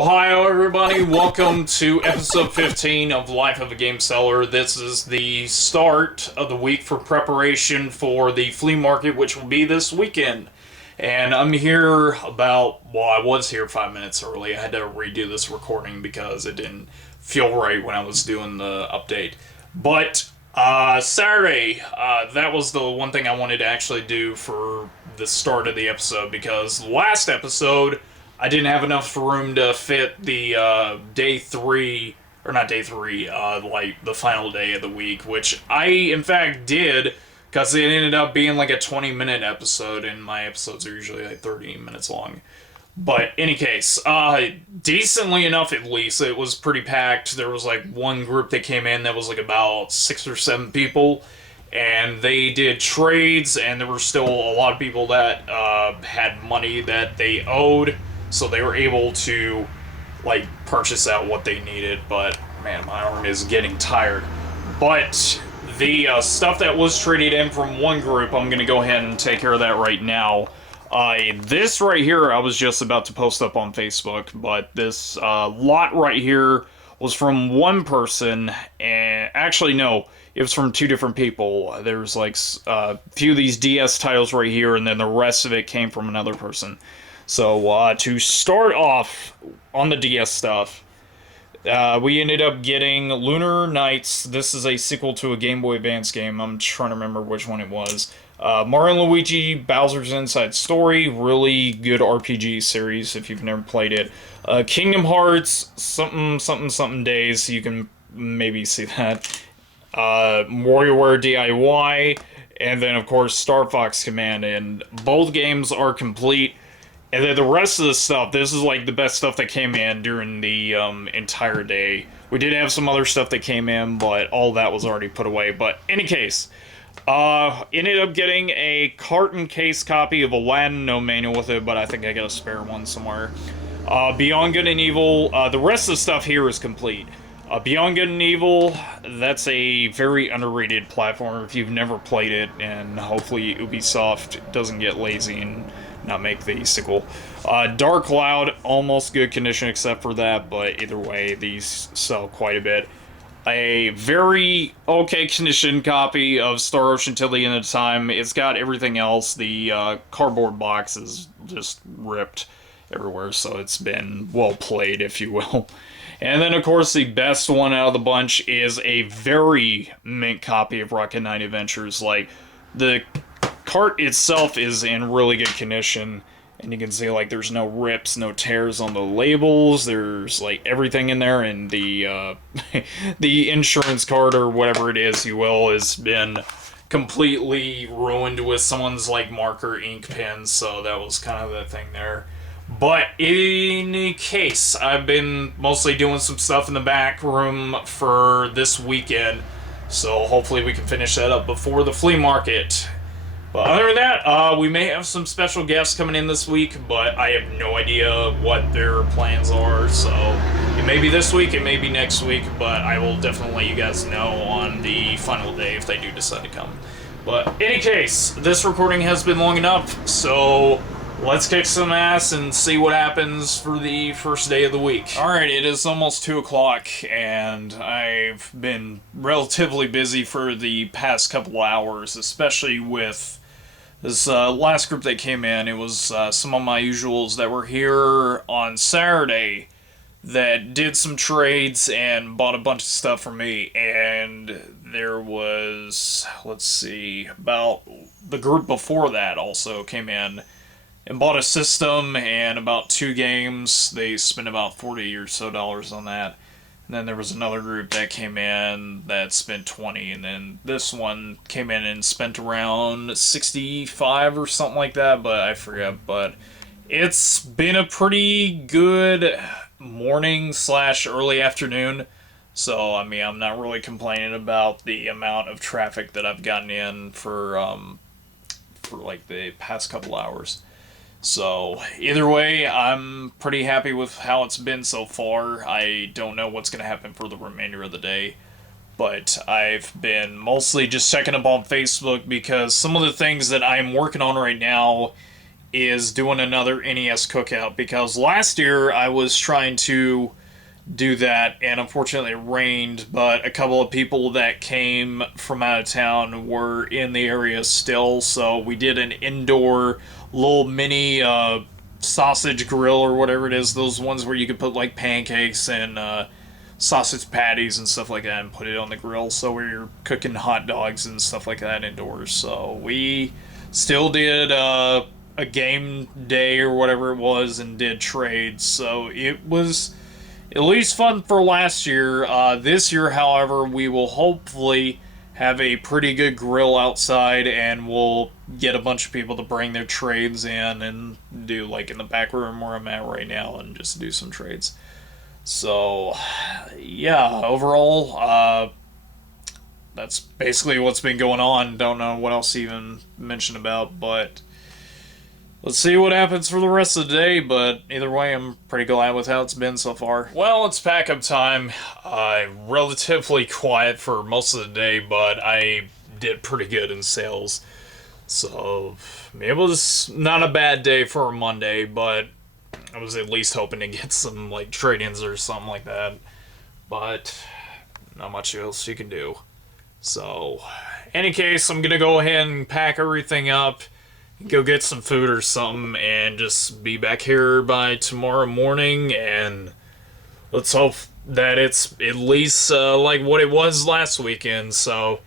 Ohio, everybody. Welcome to episode 15 of Life of a Game Seller. This is the start of the week for preparation for the flea market, which will be this weekend. And I'm here I was here 5 minutes early. I had to redo this recording because it didn't feel right when I was doing the update. But Saturday, that was the one thing I wanted to actually do for the start of the episode, because last episode I didn't have enough room to fit the day three, or not day three, like the final day of the week, which I in fact did, because it ended up being like a 20-minute episode, and my episodes are usually like 30 minutes long. But any case, decently enough at least. It was pretty packed. There was like one group that came in that was like about 6 or 7 people, and they did trades, and there were still a lot of people that had money that they owed, so they were able to like purchase out what they needed. But man, my arm is getting tired. But the stuff that was traded in from one group, I'm gonna go ahead and take care of that right now. This right here I was just about to post up on Facebook, but this lot right here was from one person, and actually no, it was from 2 different people. There's like a few of these DS titles right here, and then the rest of it came from another person. So to start off on the DS stuff, we ended up getting Lunar Nights. This is a sequel to a Game Boy Advance game. I'm trying to remember which one it was. Mario and Luigi Bowser's Inside Story. Really good RPG series if you've never played it. Kingdom Hearts, something Days. You can maybe see that. WarioWare DIY. And then, of course, Star Fox Command. And both games are complete. And then the rest of the stuff, this is like the best stuff that came in during the entire day. We did have some other stuff that came in, but all that was already put away. But any case, ended up getting a carton case copy of Aladdin, no manual with it, but I think I got a spare one somewhere. Beyond Good and Evil, the rest of the stuff here is complete. Beyond Good and Evil, that's a very underrated platform if you've never played it, and hopefully Ubisoft doesn't get lazy and not make the sequel. Dark Cloud, almost good condition except for that, but either way, these sell quite a bit. A very okay condition copy of Star Ocean Till the End of Time. It's got everything else. The cardboard box is just ripped everywhere, so it's been well played, if you will. And then, of course, the best one out of the bunch is a very mint copy of Rocket Knight Adventures. Like, the cart itself is in really good condition, and you can see like there's no rips, no tears on the labels. There's like everything in there, and the the insurance card or whatever it is, you will, has been completely ruined with someone's like marker ink pen. So that was kind of the thing there. But in any case, I've been mostly doing some stuff in the back room for this weekend, so hopefully we can finish that up before the flea market. But other than that, we may have some special guests coming in this week, but I have no idea what their plans are. So it may be this week, it may be next week, but I will definitely let you guys know on the final day if they do decide to come. But in any case, this recording has been long enough, so let's kick some ass and see what happens for the first day of the week. Alright, it is almost 2 o'clock, and I've been relatively busy for the past couple hours, especially with this last group that came in. It was some of my usuals that were here on Saturday that did some trades and bought a bunch of stuff from me. And there was, let's see, about the group before that also came in and bought a system and about 2 games. They spent about $40 or so on that. And then there was another group that came in that spent 20, and then this one came in and spent around 65 or something like that, but I forget. But it's been a pretty good morning / early afternoon. So, I mean, I'm not really complaining about the amount of traffic that I've gotten in for like the past couple hours. So, either way, I'm pretty happy with how it's been so far. I don't know what's going to happen for the remainder of the day, but I've been mostly just checking up on Facebook because some of the things that I'm working on right now is doing another NES cookout, because last year I was trying to do that and unfortunately it rained, but a couple of people that came from out of town were in the area still, so we did an indoor little mini sausage grill or whatever it is, those ones where you could put like pancakes and sausage patties and stuff like that and put it on the grill, so we were cooking hot dogs and stuff like that indoors. So we still did a game day or whatever it was and did trades, so it was at least fun for last year. This year, however, we will hopefully have a pretty good grill outside, and we'll get a bunch of people to bring their trades in and do like in the back room where I'm at right now and just do some trades. So, yeah, overall, that's basically what's been going on. Don't know what else to even mention about, but let's see what happens for the rest of the day, but either way, I'm pretty glad with how it's been so far. Well, it's pack-up time. Relatively quiet for most of the day, but I did pretty good in sales. So, it was not a bad day for a Monday, but I was at least hoping to get some, like, trade-ins or something like that. But not much else you can do. So, any case, I'm gonna go ahead and pack everything up, go get some food or something, and just be back here by tomorrow morning, and let's hope that it's at least like what it was last weekend. So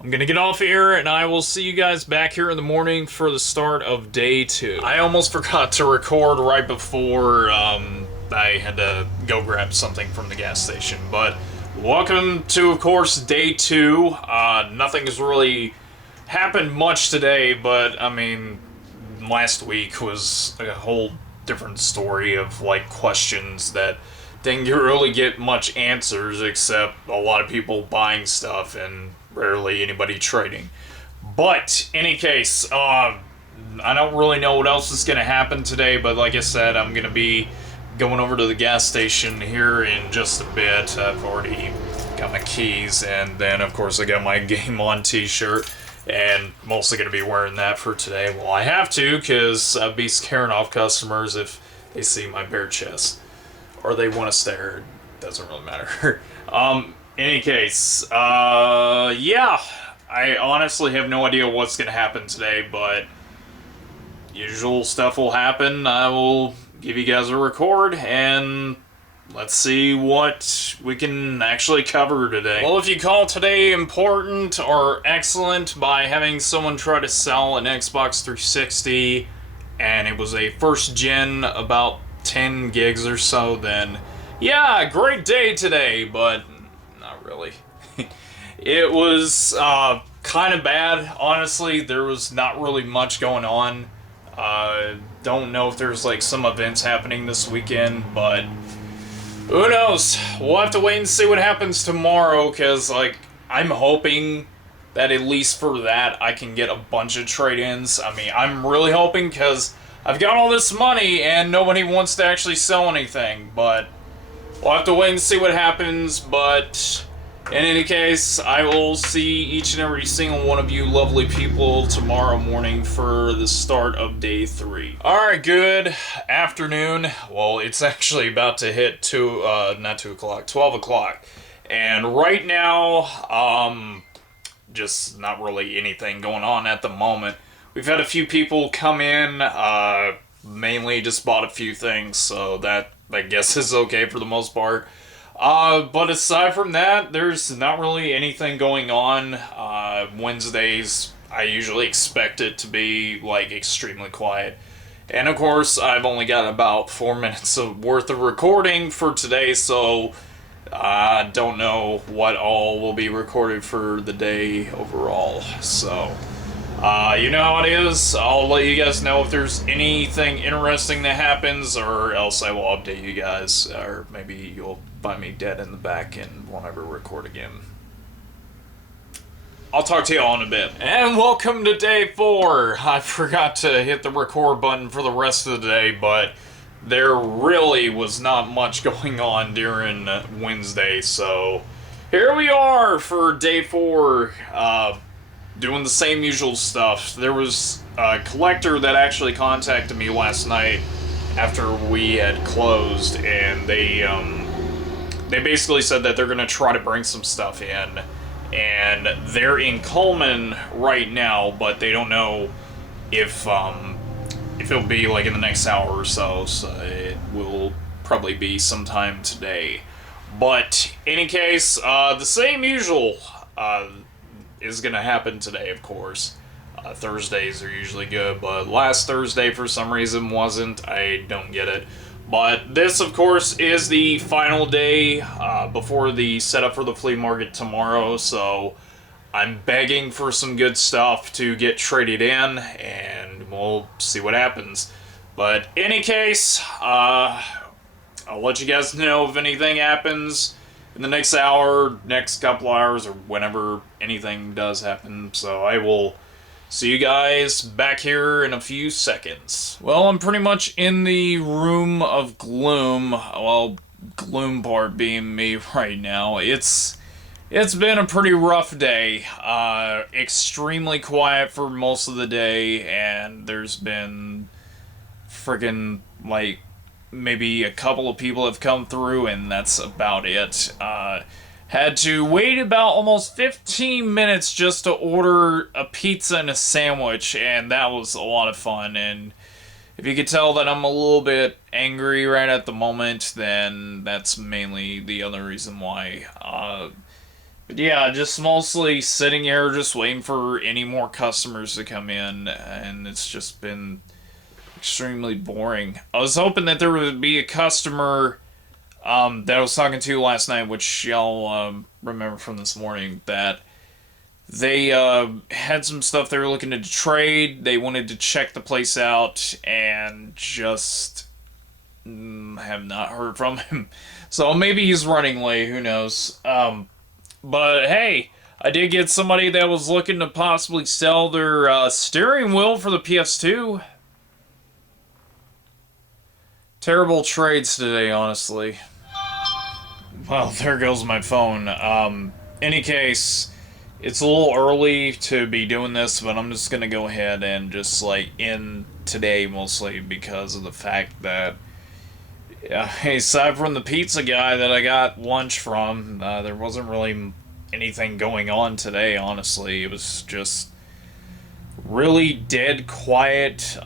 I'm gonna get off here, and I will see you guys back here in the morning for the start of day 2. I almost forgot to record right before I had to go grab something from the gas station, but welcome to, of course, day 2. Nothing's really happened much today, but I mean, last week was a whole different story of like questions that didn't really get much answers, except a lot of people buying stuff and rarely anybody trading. But any case, I don't really know what else is going to happen today, but like I said, I'm going to be going over to the gas station here in just a bit. I've already got my keys, and then of course I got my Game On t-shirt, and mostly going to be wearing that for today. Well, I have to, because I'd be scaring off customers if they see my bare chest. Or they want to stare. Doesn't really matter. Any case, yeah. I honestly have no idea what's going to happen today, but usual stuff will happen. I will give you guys a record, and let's see what we can actually cover today. Well, if you call today important or excellent by having someone try to sell an Xbox 360 and it was a first gen about 10 gigs or so, then yeah, great day today, but not really. It was kind of bad, honestly. There was not really much going on. Don't know if there's like some events happening this weekend, but who knows? We'll have to wait and see what happens tomorrow, because, like, I'm hoping that at least for that I can get a bunch of trade-ins. I mean, I'm really hoping, because I've got all this money and nobody wants to actually sell anything, but we'll have to wait and see what happens. But in any case, I will see each and every single one of you lovely people tomorrow morning for the start of day 3. Alright, good afternoon. Well, it's actually about to hit 12 o'clock. And right now, just not really anything going on at the moment. We've had a few people come in, mainly just bought a few things, so that, I guess, is okay for the most part. But aside from that, there's not really anything going on. Wednesdays, I usually expect it to be, like, extremely quiet. And of course, I've only got about 4 minutes worth of recording for today, so I don't know what all will be recorded for the day overall. So, you know how it is. I'll let you guys know if there's anything interesting that happens, or else I will update you guys, or maybe you'll find me dead in the back and won't ever record again. I'll talk to y'all in a bit. And welcome to day 4. I forgot to hit the record button for the rest of the day, but there really was not much going on during Wednesday, so here we are for day 4. doing the same usual stuff. There was a collector that actually contacted me last night after we had closed, and they basically said that they're going to try to bring some stuff in, and they're in Coleman right now, but they don't know if it'll be like in the next hour or so. So it will probably be sometime today. But in any case, the same usual is going to happen today, of course. Thursdays are usually good, but last Thursday for some reason wasn't. I don't get it. But this, of course, is the final day before the setup for the flea market tomorrow, so I'm begging for some good stuff to get traded in, and we'll see what happens. But in any case, I'll let you guys know if anything happens in the next hour, next couple hours, or whenever anything does happen. So I will see you guys back here in a few seconds. Well, I'm pretty much in the room of gloom. Well, gloom part being me right now. It's been a pretty rough day. Extremely quiet for most of the day, and there's been friggin' like maybe a couple of people have come through, and that's about it. Had to wait about almost 15 minutes just to order a pizza and a sandwich, and that was a lot of fun. And if you could tell that I'm a little bit angry right at the moment, then that's mainly the other reason why. But yeah, just mostly sitting here just waiting for any more customers to come in, and it's just been extremely boring. I was hoping that there would be a customer that I was talking to last night, which y'all remember from this morning, that they had some stuff they were looking to trade. They wanted to check the place out, and just have not heard from him. So maybe he's running late, who knows. But hey, I did get somebody that was looking to possibly sell their steering wheel for the PS2. Terrible trades today, honestly. Well, there goes my phone. Any case, it's a little early to be doing this, but I'm just gonna go ahead and just like end today mostly because of the fact that aside from the pizza guy that I got lunch from, there wasn't really anything going on today, honestly. It was just really dead quiet.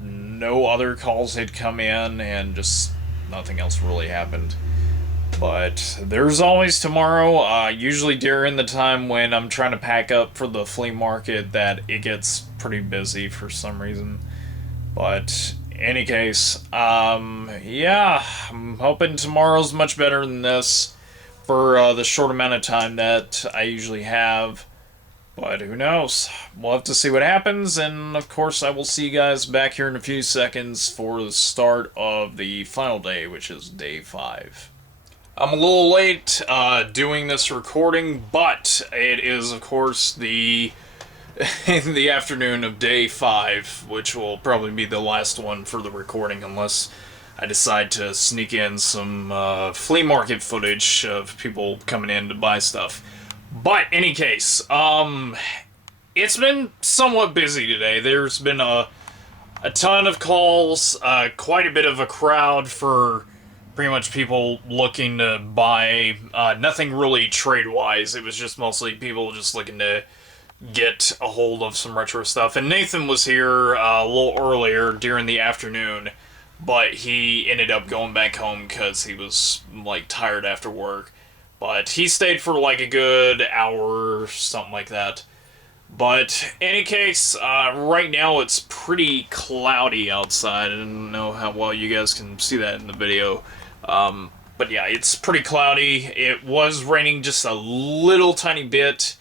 No other calls had come in, and just nothing else really happened. But there's always tomorrow, usually during the time when I'm trying to pack up for the flea market, that it gets pretty busy for some reason. But any case, yeah, I'm hoping tomorrow's much better than this for the short amount of time that I usually have. But who knows? We'll have to see what happens, and of course I will see you guys back here in a few seconds for the start of the final day, which is day 5. I'm a little late doing this recording, but it is of course the the afternoon of day 5, which will probably be the last one for the recording unless I decide to sneak in some flea market footage of people coming in to buy stuff. But any case, it's been somewhat busy today. There's been a ton of calls, quite a bit of a crowd for pretty much people looking to buy. Nothing really trade-wise. It was just mostly people just looking to get a hold of some retro stuff. And Nathan was here a little earlier during the afternoon, but he ended up going back home because he was like tired after work. But he stayed for like a good hour or something like that. But in any case, right now it's pretty cloudy outside. I don't know how well you guys can see that in the video. But yeah, it's pretty cloudy. It was raining just a little tiny bit.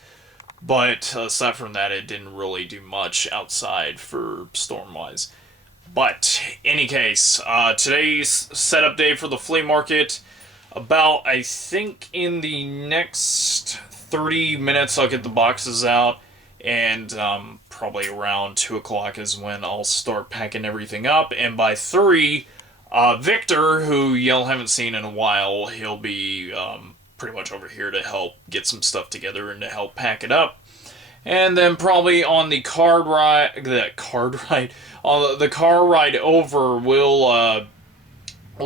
But aside from that, it didn't really do much outside for storm-wise. But in any case, today's setup day for the flea market. About, I think, in the next 30 minutes, I'll get the boxes out, and probably around 2 o'clock is when I'll start packing everything up, and by 3, Victor, who y'all haven't seen in a while, he'll be pretty much over here to help get some stuff together and to help pack it up. And then probably on the the car ride over, we'll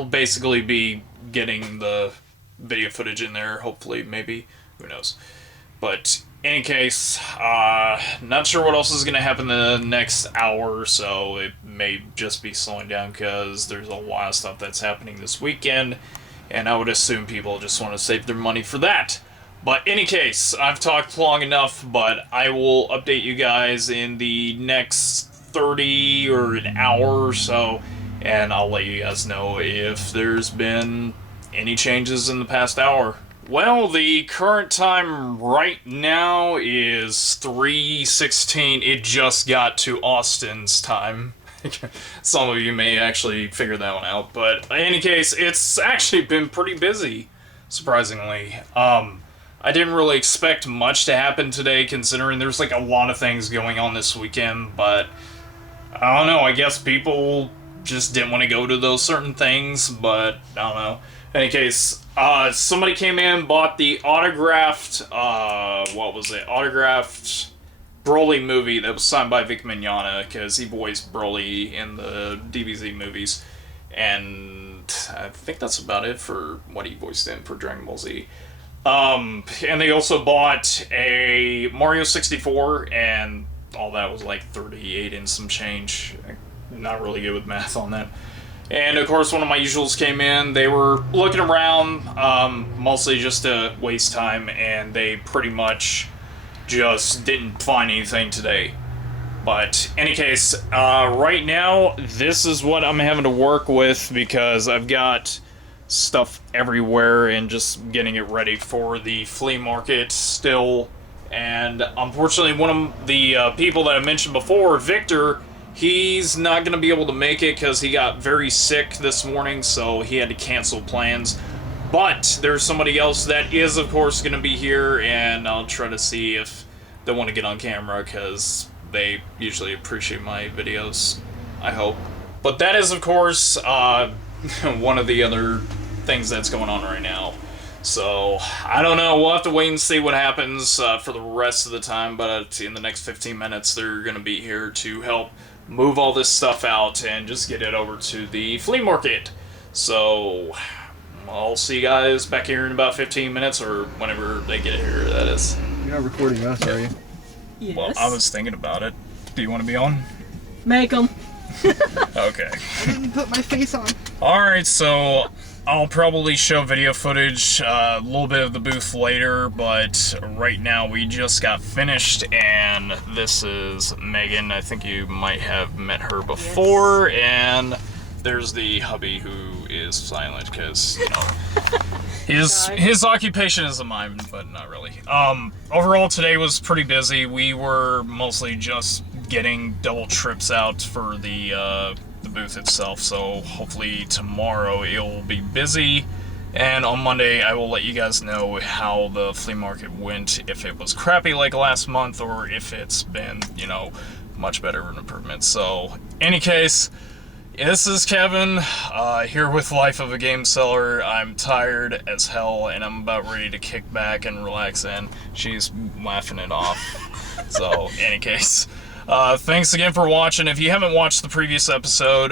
basically be getting the video footage in there. Hopefully, maybe, who knows. But in any case, not sure what else is gonna happen the next hour or so. It may just be slowing down because there's a lot of stuff that's happening this weekend, and I would assume people just want to save their money for that. But in any case, I've talked long enough, but I will update you guys in the next 30 or an hour or so, and I'll let you guys know if there's been any changes in the past hour. Well, the current time right now is 3:16. It just got to Austin's time. Some of you may actually figure that one out, but in any case, it's actually been pretty busy, surprisingly. I didn't really expect much to happen today, considering there's like a lot of things going on this weekend, but I don't know, I guess people just didn't want to go to those certain things, but I don't know. In any case, somebody came in, bought the autographed, autographed Broly movie that was signed by Vic Mignogna, because he voiced Broly in the DBZ movies, and I think that's about it for what he voiced in for Dragon Ball Z. And they also bought a Mario 64, and all that was like 38 and some change. I'm not really good with math on that. And of course, one of my usuals came in. They were looking around, mostly just to waste time, and they pretty much just didn't find anything today. But in any case, right now, this is what I'm having to work with because I've got stuff everywhere and just getting it ready for the flea market still. And unfortunately, one of the people that I mentioned before, Victor, he's not going to be able to make it because he got very sick this morning, so he had to cancel plans. But there's somebody else that is, of course, going to be here, and I'll try to see if they want to get on camera because they usually appreciate my videos, I hope. But that is, of course, one of the other things that's going on right now. So, I don't know, we'll have to wait and see what happens for the rest of the time, but in the next 15 minutes they're going to be here to help move all this stuff out and just get it over to the flea market. So, I'll see you guys back here in about 15 minutes, or whenever they get here, that is. You're not recording us, are you? Yes. Well, I was thinking about it. Do you want to be on? Make them. Okay. I didn't put my face on. Alright, so I'll probably show video footage, a little bit of the booth later, but right now we just got finished, and this is Megan. I think you might have met her before, yes. And there's the hubby who is silent because, you know, his occupation is a mime, but not really. Overall today was pretty busy. We were mostly just getting double trips out for the booth itself, so hopefully tomorrow it will be busy, and on Monday I will let you guys know how the flea market went, if it was crappy like last month or if it's been, you know, much better of an improvement. So, any case, this is Kevin, here with Life of a Game Seller. I'm tired as hell, and I'm about ready to kick back and relax, and she's laughing it off. So, any case, thanks again for watching. If you haven't watched the previous episode,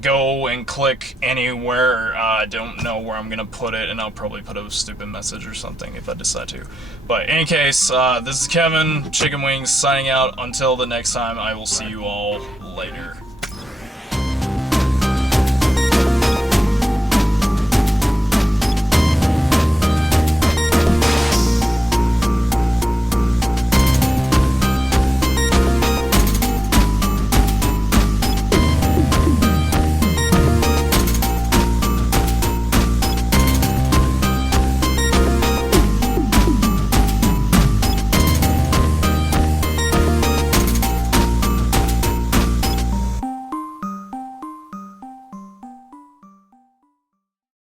go and click anywhere. I don't know where I'm going to put it, and I'll probably put a stupid message or something if I decide to. But, in any case, this is Kevin, Chicken Wings, signing out. Until the next time, I will see you all later.